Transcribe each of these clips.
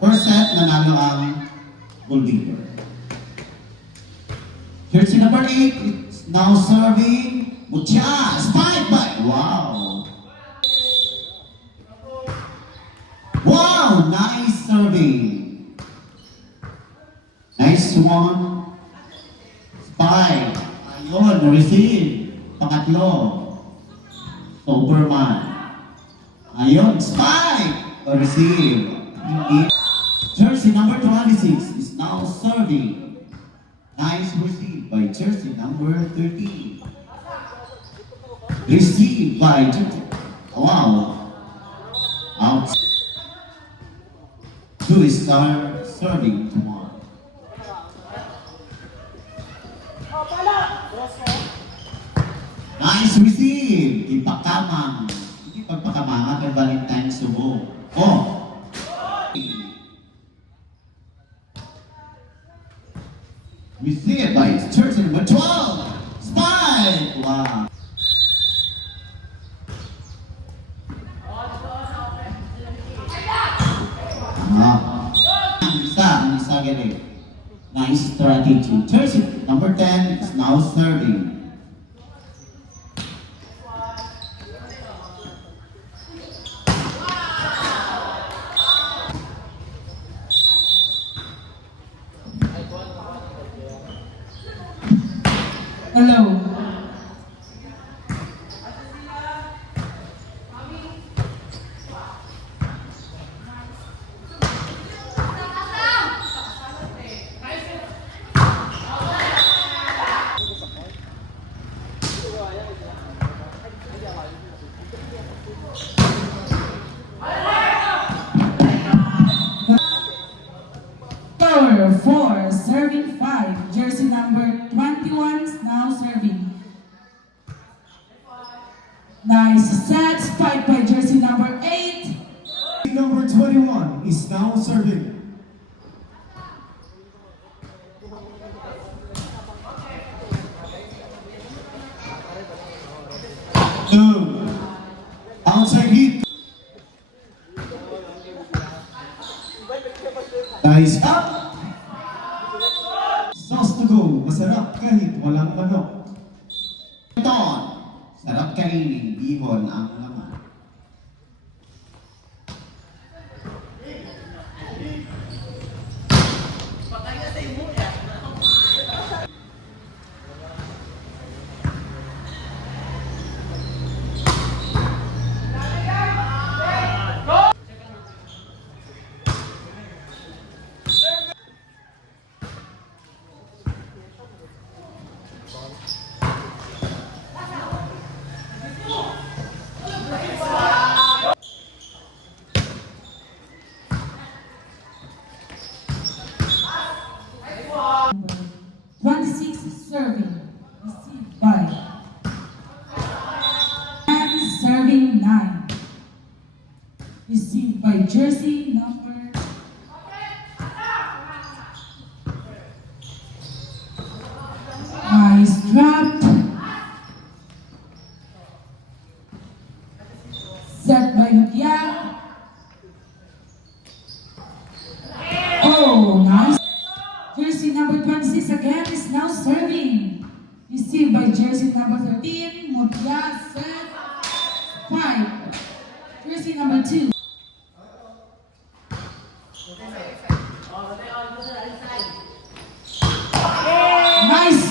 First set, nanalo ang goalkeeper. Jersey number 8 is now serving. Mucha! Spike by! Wow! Wow! Nice serving. Nice one. Spike. Ayun, receive. Pangatlo. Superman. Ayun, spike. Receive. Hindi. Jersey number 26 is now serving. Nice receive by jersey number 13. Receive by jersey. Wow. Out. 2 star serving to 1. Nice receive. Ipakamang. Hindi pagpakamanga kay Valentine Subo. Oh. Receive by jersey number 12. Spike! Wow. Ang isa galing. Nice strategy. Jersey number 10 is now serving. Hello. Power 4, serving 5. Jersey number 21 is now serving. Nice set, spike by jersey number 8. Number 21 is now serving. Two. Outside hit. Nice up. Sauce to go. Masarap kahit walang manok. Ton. Sarap kainin. Bihon ang laman. Number 26 is serving. Received by. And serving 9. Received by jersey number. Nice drop. Set by Lugia. Oh, nice. Jersey number 26 again is now serving. Received by jersey number 13, Mutya, set, 5. Jersey number 2. Nice.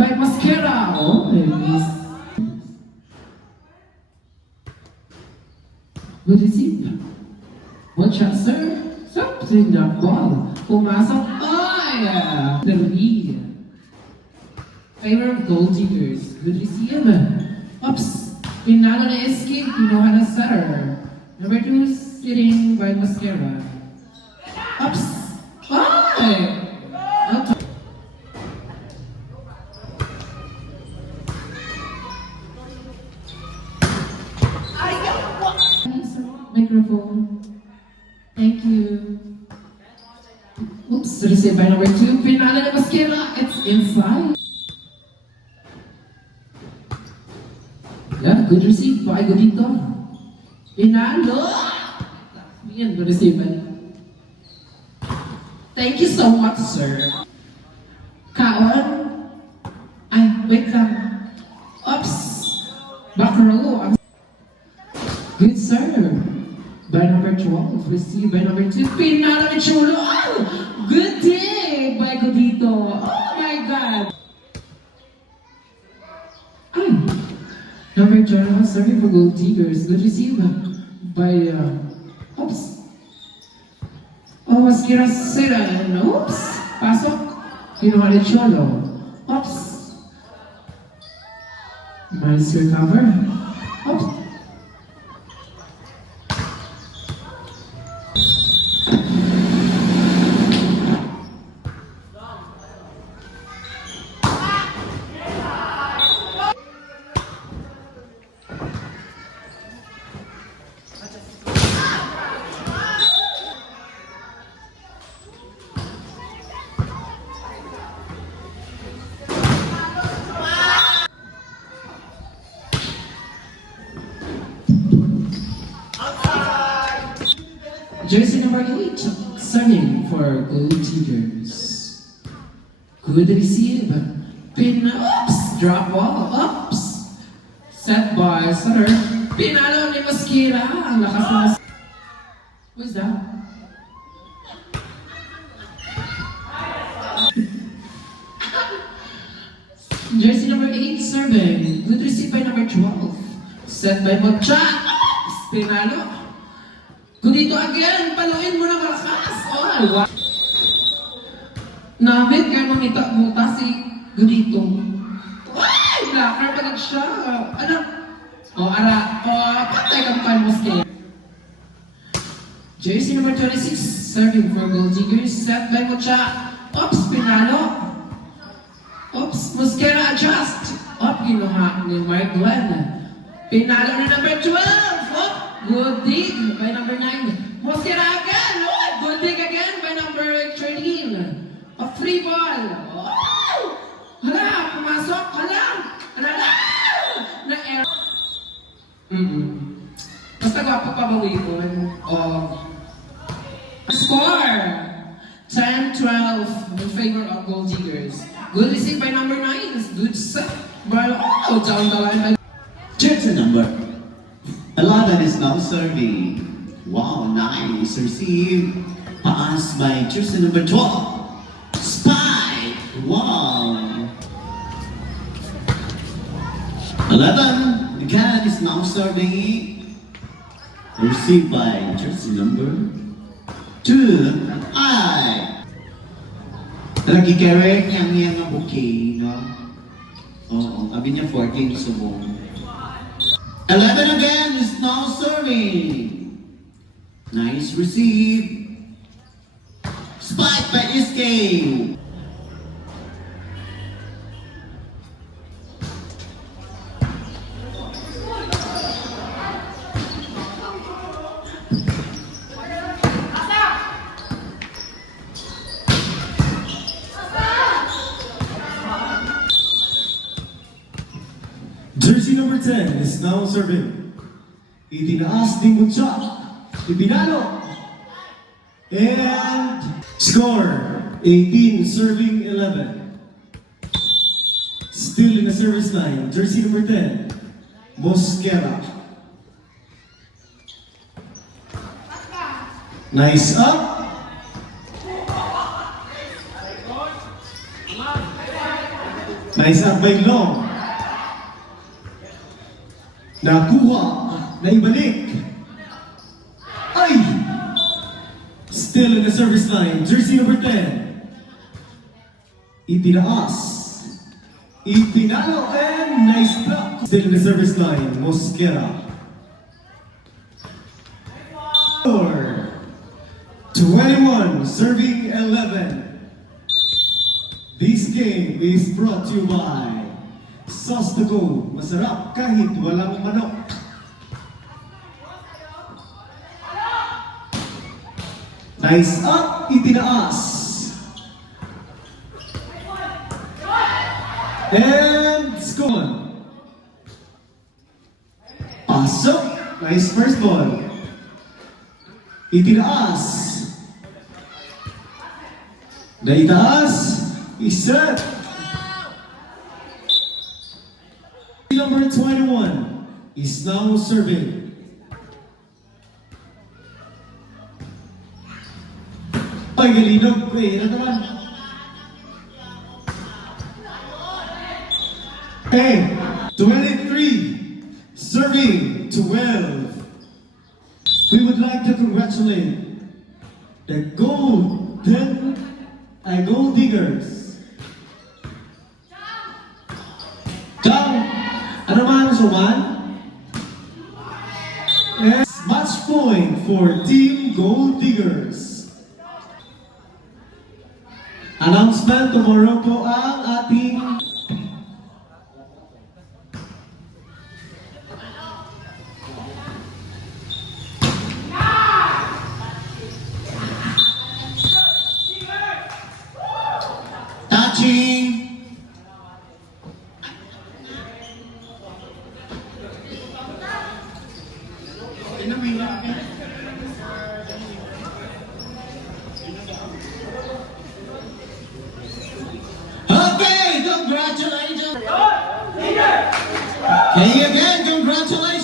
by Mosquera. Oh, nice. Good receive. One shot, sir. Something na ball. Pumasok. Ay! The lead. Favor of Gold Diggers. Good receive. Oops. Pinalo na escape. Kinuha na setter. Number 2, sitting by Mosquera. Oops. Ay! Okay. Microphone. Thank you. Oops, received by number 2. Pinalo na Mosquera. It's inside. Yeah, good receive by Godito. Pinalo. Yan, good receive by. Thank you so much, sir. Kaon. Ay, wait lang. Oops. Back row. Good, sir. By number 12, received by number 2. Pinalo ni Chulo. Oh, good day by Godito. Oh my God. Ay. Number 12, serving for Gold Diggers. Good receive by, oops. Oh, Mosquera Sera. Oops. Pasok. Kinuha ni Cholo. Oops. Nice recover. Oops. Jersey number 8, serving for Gold Diggers. Good receive. Pin, oops, drop ball, oops. Set by Sutter. Pinalo ni Mosquera. Ang lakas na Who's that? Jersey number 8, serving. Good receive by number 12. Set by Mocha. Oops, Pinalo. Godito again, paluin mo na malakas. Oh, wow. Namit kayo mamita-muta si Godito. Ay, blocker pa siya. Ano? Oh, ara. Oh, patay kang palmoske. Jersey number 26, serving for Gold Diggers, set by Mocha. Oops, Pinalo. Oops, Mosquera adjust. Up, kinuha ni Mark Glenn. Pinalo na number 12. Oh, good dig by number 9. Mosquera again. Oh, good dig again by number 13. A free ball. Oh! Hala, pumasok. Hala. Hala. Na-air. Basta gwapo pa bawi ko. Oh. Score. 10-12 in favor of Gold Diggers. Good receive by number 9. Good set. Ball. Oh, down the line by Jersey number 11 is now serving. Wow, nice receive. Pass by jersey number 12. Spike. Wow. 11 again is now serving. Received by jersey number 2. Ay. Lagi Kerek yang ang bouquet, no? Oo, abi niya 14 subong. 11 again is now serving. Nice receive. Spike by SK. Jersey number 10 is now serving. Itinaas ni Mucha. Ibinalo. And score 18 serving 11. Still in the service line. Jersey number 10, Mosquera. Nice up. Nice up by Long. Nakuha. Naibalik. Ay! Still in the service line. Jersey number 10. Itinaas. Itinalo and nice block. Still in the service line. Mosquera. 21, serving 11. This game is brought to you by Sauce to Go. Masarap kahit walang manok. Nice up, itinaas. And score. Pasok. Nice first ball. Itinaas. Naitaas. Iset. Number 21 is now serving. Ay, galinog. Ano naman? Hey, 23, serving 12. We would like to congratulate the Gold Diggers. Jam, ano man suman? Yes, match point for Team Gold Diggers. Announcement, tomorrow po ang ating touching. Okay, congratulations. Okay, again, congratulations.